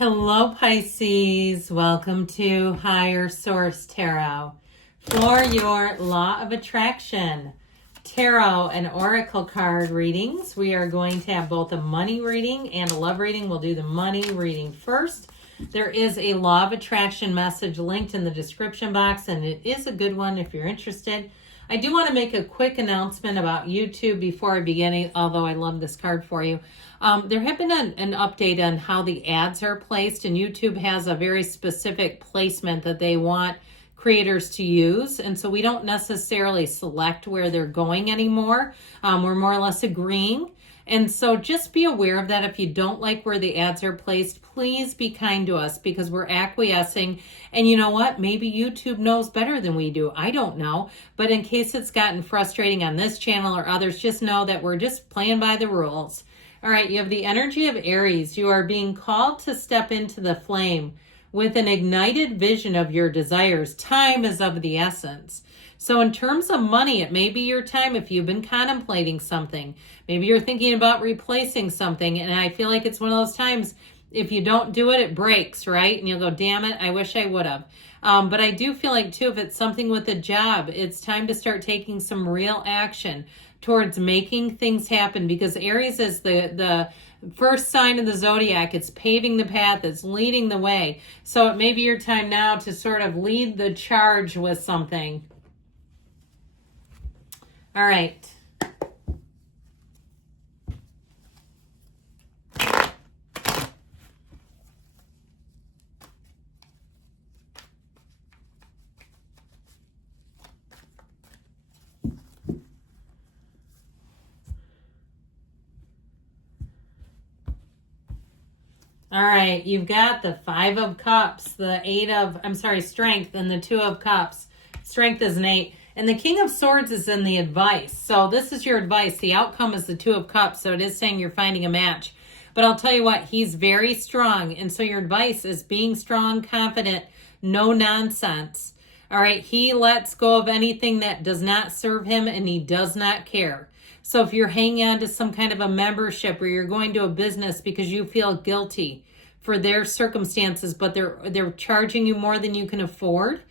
Hello, Pisces. Welcome to Higher Source Tarot. For your Law of Attraction Tarot and Oracle card readings, we are going to have both a money reading and a love reading. We'll do the money reading first. There is a Law of Attraction message linked in the description box, and it is a good one if you're interested. I do want to make a quick announcement about YouTube before I begin, although I love this card for you. There have been an update on how the ads are placed, and YouTube has a very specific placement that they want creators to use. And so we don't necessarily select where they're going anymore. We're more or less agreeing. And so just be aware of that. If you don't like where the ads are placed, please be kind to us because we're acquiescing. And you know what? Maybe YouTube knows better than we do. I don't know. But in case it's gotten frustrating on this channel or others, just know that we're just playing by the rules. All right, you have the energy of Aries. You are being called to step into the flame with an ignited vision of your desires. Time is of the essence. So in terms of money, it may be your time if you've been contemplating something. Maybe you're thinking about replacing something, and I feel like it's one of those times, if you don't do it, it breaks, right? And you'll go, damn it, I wish I would have. But I do feel like, too, if it's something with a job, it's time to start taking some real action towards making things happen, because Aries is the first sign of the zodiac. It's paving the path. It's leading the way. So it may be your time now to sort of lead the charge with something. All right. All right, you've got the Five of Cups, the Strength, and the Two of Cups. Strength is an 8. And the King of Swords is in the advice. So this is your advice. The outcome is the Two of Cups. So it is saying you're finding a match. But I'll tell you what, he's very strong. And so your advice is being strong, confident, no nonsense. All right, he lets go of anything that does not serve him, and he does not care. So if you're hanging on to some kind of a membership, or you're going to a business because you feel guilty for their circumstances, but they're charging you more than you can afford,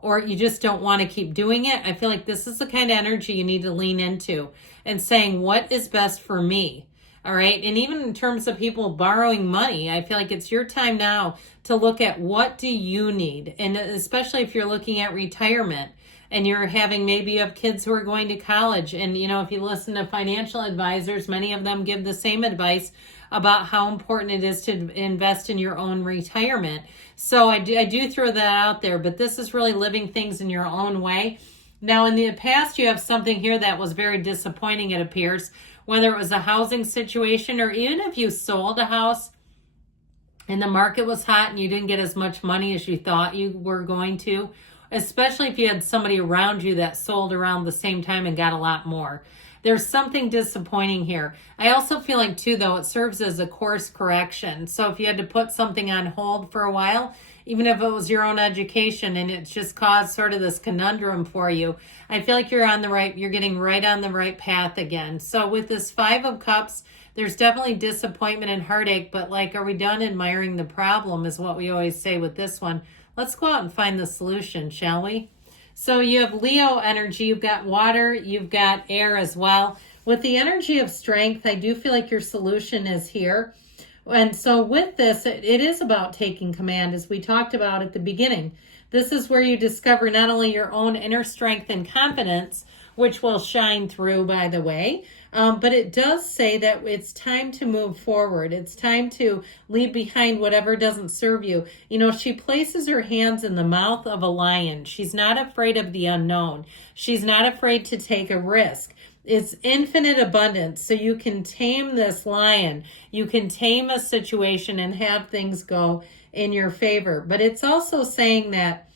or you just don't want to keep doing it, I feel like this is the kind of energy you need to lean into and saying, what is best for me? All right. And even in terms of people borrowing money, I feel like it's your time now to look at what do you need? And especially if you're looking at retirement and maybe you have kids who are going to college. And, if you listen to financial advisors, many of them give the same advice about how important it is to invest in your own retirement. So I do throw that out there, but this is really living things in your own way. Now, in the past, you have something here that was very disappointing, it appears, whether it was a housing situation or even if you sold a house and the market was hot and you didn't get as much money as you thought you were going to, especially if you had somebody around you that sold around the same time and got a lot more. There's something disappointing here. I also feel like, too, though, it serves as a course correction. So if you had to put something on hold for a while, even if it was your own education and it's just caused sort of this conundrum for you, I feel like you're getting right on the right path again. So with this Five of Cups, there's definitely disappointment and heartache, but are we done admiring the problem is what we always say with this one. Let's go out and find the solution, shall we? So you have Leo energy, you've got water, you've got air as well. With the energy of Strength, I do feel like your solution is here. And so with this, it is about taking command, as we talked about at the beginning. This is where you discover not only your own inner strength and confidence, which will shine through, by the way, but it does say that it's time to move forward. It's time to leave behind whatever doesn't serve you. She places her hands in the mouth of a lion. She's not afraid of the unknown. She's not afraid to take a risk. It's infinite abundance. So you can tame this lion. You can tame a situation and have things go in your favor. But it's also saying that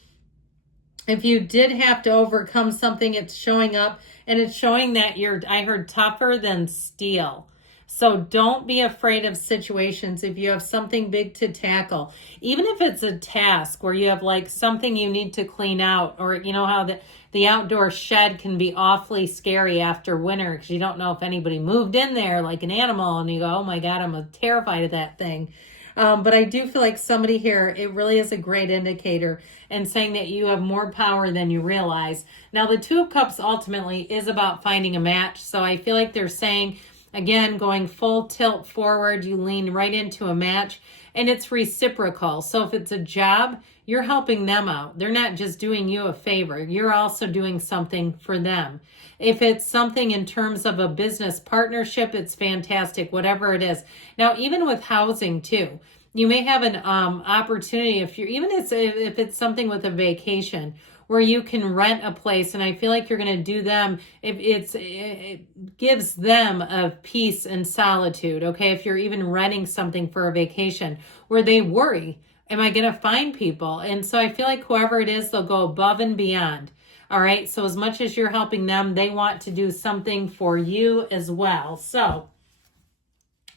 if you did have to overcome something, it's showing up, and it's showing that I heard tougher than steel. So don't be afraid of situations if you have something big to tackle. Even if it's a task where you have something you need to clean out, or how the outdoor shed can be awfully scary after winter because you don't know if anybody moved in there like an animal and you go, oh my God, I'm terrified of that thing. But I do feel like somebody here, it really is a great indicator and saying that you have more power than you realize. Now, the Two of Cups ultimately is about finding a match. So I feel like they're saying, again, going full tilt forward, you lean right into a match and it's reciprocal. So if it's a job, you're helping them out. They're not just doing you a favor. You're also doing something for them. If it's something in terms of a business partnership, it's fantastic, whatever it is. Now, even with housing too, you may have an opportunity if it's something with a vacation where you can rent a place, and I feel like you're going to do them if it gives them a peace and solitude. Okay, if you're even renting something for a vacation where they worry, am I going to find people? And so I feel like whoever it is, they'll go above and beyond. All right, so as much as you're helping them, they want to do something for you as well. So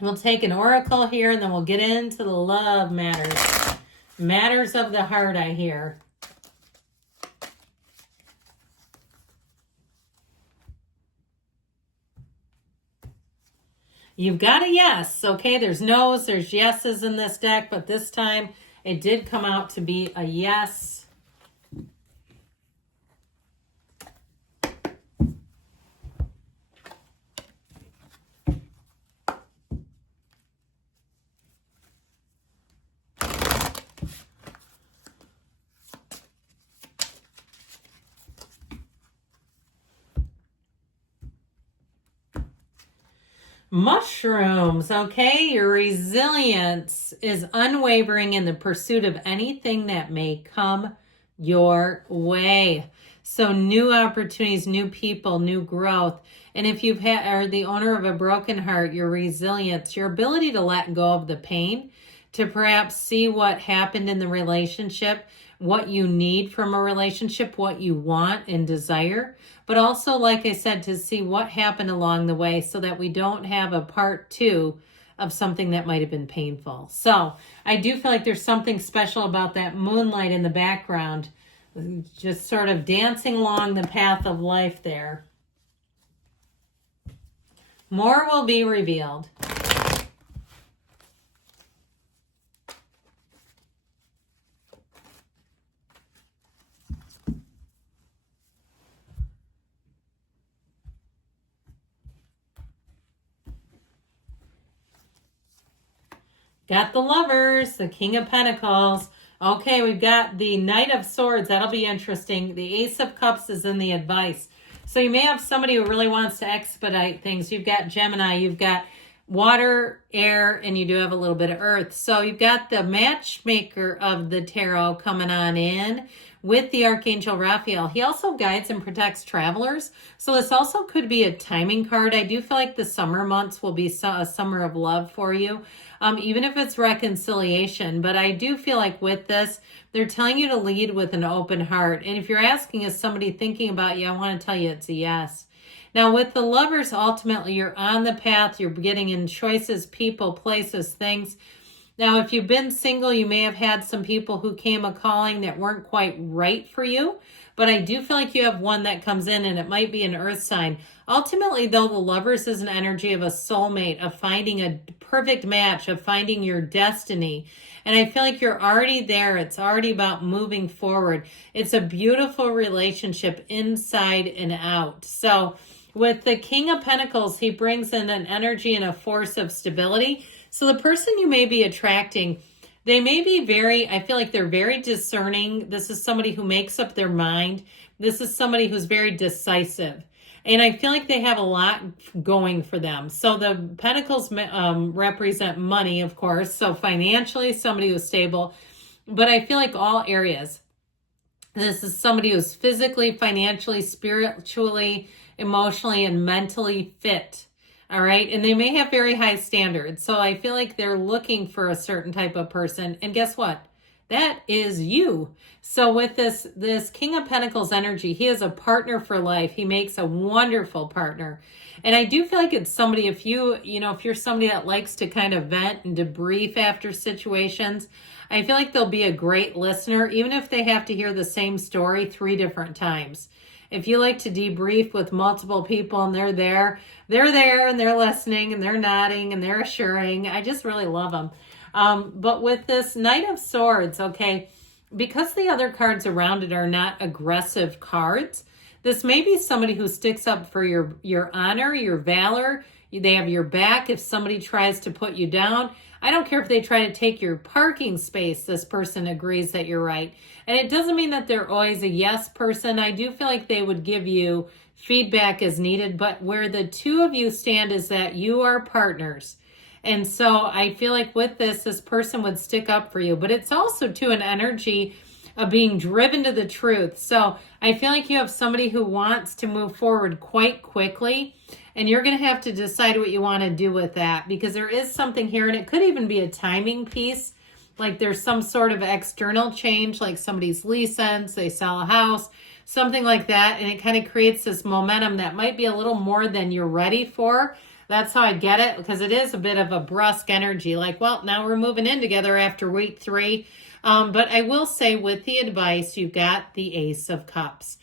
we'll take an oracle here, and then we'll get into the love matters. Matters of the heart, I hear. You've got a yes. Okay, there's no's, there's yeses in this deck, but this time it did come out to be a yes. Mushrooms, okay? Your resilience is unwavering in the pursuit of anything that may come your way. So new opportunities, new people, new growth. And if you've are the owner of a broken heart, your resilience, your ability to let go of the pain, to perhaps see what happened in the relationship, what you need from a relationship, what you want and desire, but also, like I said, to see what happened along the way so that we don't have a part two of something that might have been painful. So I do feel like there's something special about that moonlight in the background, just sort of dancing along the path of life there. More will be revealed. Got the Lovers, the King of Pentacles. Okay, we've got the Knight of Swords. That'll be interesting. The Ace of Cups is in the advice. So you may have somebody who really wants to expedite things. You've got Gemini, you've got water, air, and you do have a little bit of earth. So you've got the matchmaker of the tarot coming on in with the Archangel Raphael. He also guides and protects travelers. So this also could be a timing card. I do feel like the summer months will be a summer of love for you. Even if it's reconciliation. But I do feel like with this, they're telling you to lead with an open heart. And if you're asking, is somebody thinking about you, I want to tell you it's a yes. Now with the Lovers, ultimately, you're on the path. You're getting in choices, people, places, things. Now, if you've been single, you may have had some people who came a-calling that weren't quite right for you. But I do feel like you have one that comes in, and it might be an earth sign. Ultimately, though, the Lovers is an energy of a soulmate, of finding a perfect match, of finding your destiny. And I feel like you're already there. It's already about moving forward. It's a beautiful relationship inside and out. So with the King of Pentacles, he brings in an energy and a force of stability. So the person you may be attracting, they may be I feel like they're very discerning. This is somebody who makes up their mind. This is somebody who's very decisive. And I feel like they have a lot going for them. So the Pentacles represent money, of course. So financially, somebody who's stable. But I feel like all areas. This is somebody who's physically, financially, spiritually, emotionally, and mentally fit. All right. And they may have very high standards. So I feel like they're looking for a certain type of person. And guess what? That is you. So with this King of Pentacles energy, he is a partner for life. He makes a wonderful partner. And I do feel like it's somebody, if you're somebody that likes to kind of vent and debrief after situations, I feel like they'll be a great listener, even if they have to hear the same story 3 different times. If you like to debrief with multiple people and they're there and they're listening and they're nodding and they're assuring. I just really love them. But with this Knight of Swords, okay, because the other cards around it are not aggressive cards, this may be somebody who sticks up for your honor, your valor. They have your back if somebody tries to put you down. I don't care if they try to take your parking space. This person agrees that you're right. And it doesn't mean that they're always a yes person. I do feel like they would give you feedback as needed. But where the two of you stand is that you are partners. And so I feel like with this person would stick up for you. But it's also, too, an energy of being driven to the truth. So I feel like you have somebody who wants to move forward quite quickly, and you're going to have to decide what you want to do with that, because there is something here, and it could even be a timing piece. Like there's some sort of external change, like somebody's lease ends, they sell a house, something like that, and it kind of creates this momentum that might be a little more than you're ready for. That's how I get it, because it is a bit of a brusque energy. Like, well, now we're moving in together after week 3. But I will say with the advice, you've got the Ace of Cups.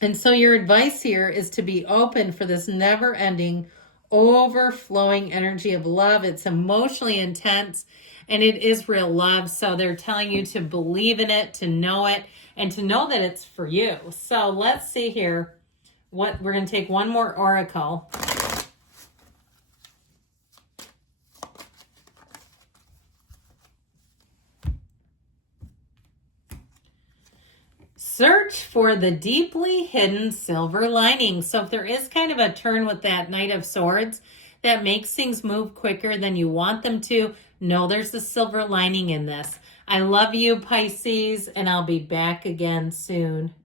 And so your advice here is to be open for this never-ending, overflowing energy of love. It's emotionally intense, and it is real love. So they're telling you to believe in it, to know it, and to know that it's for you. So let's see here. We're going to take one more oracle. Search for the deeply hidden silver lining. So if there is kind of a turn with that Knight of Swords that makes things move quicker than you want them to, know there's a silver lining in this. I love you, Pisces, and I'll be back again soon.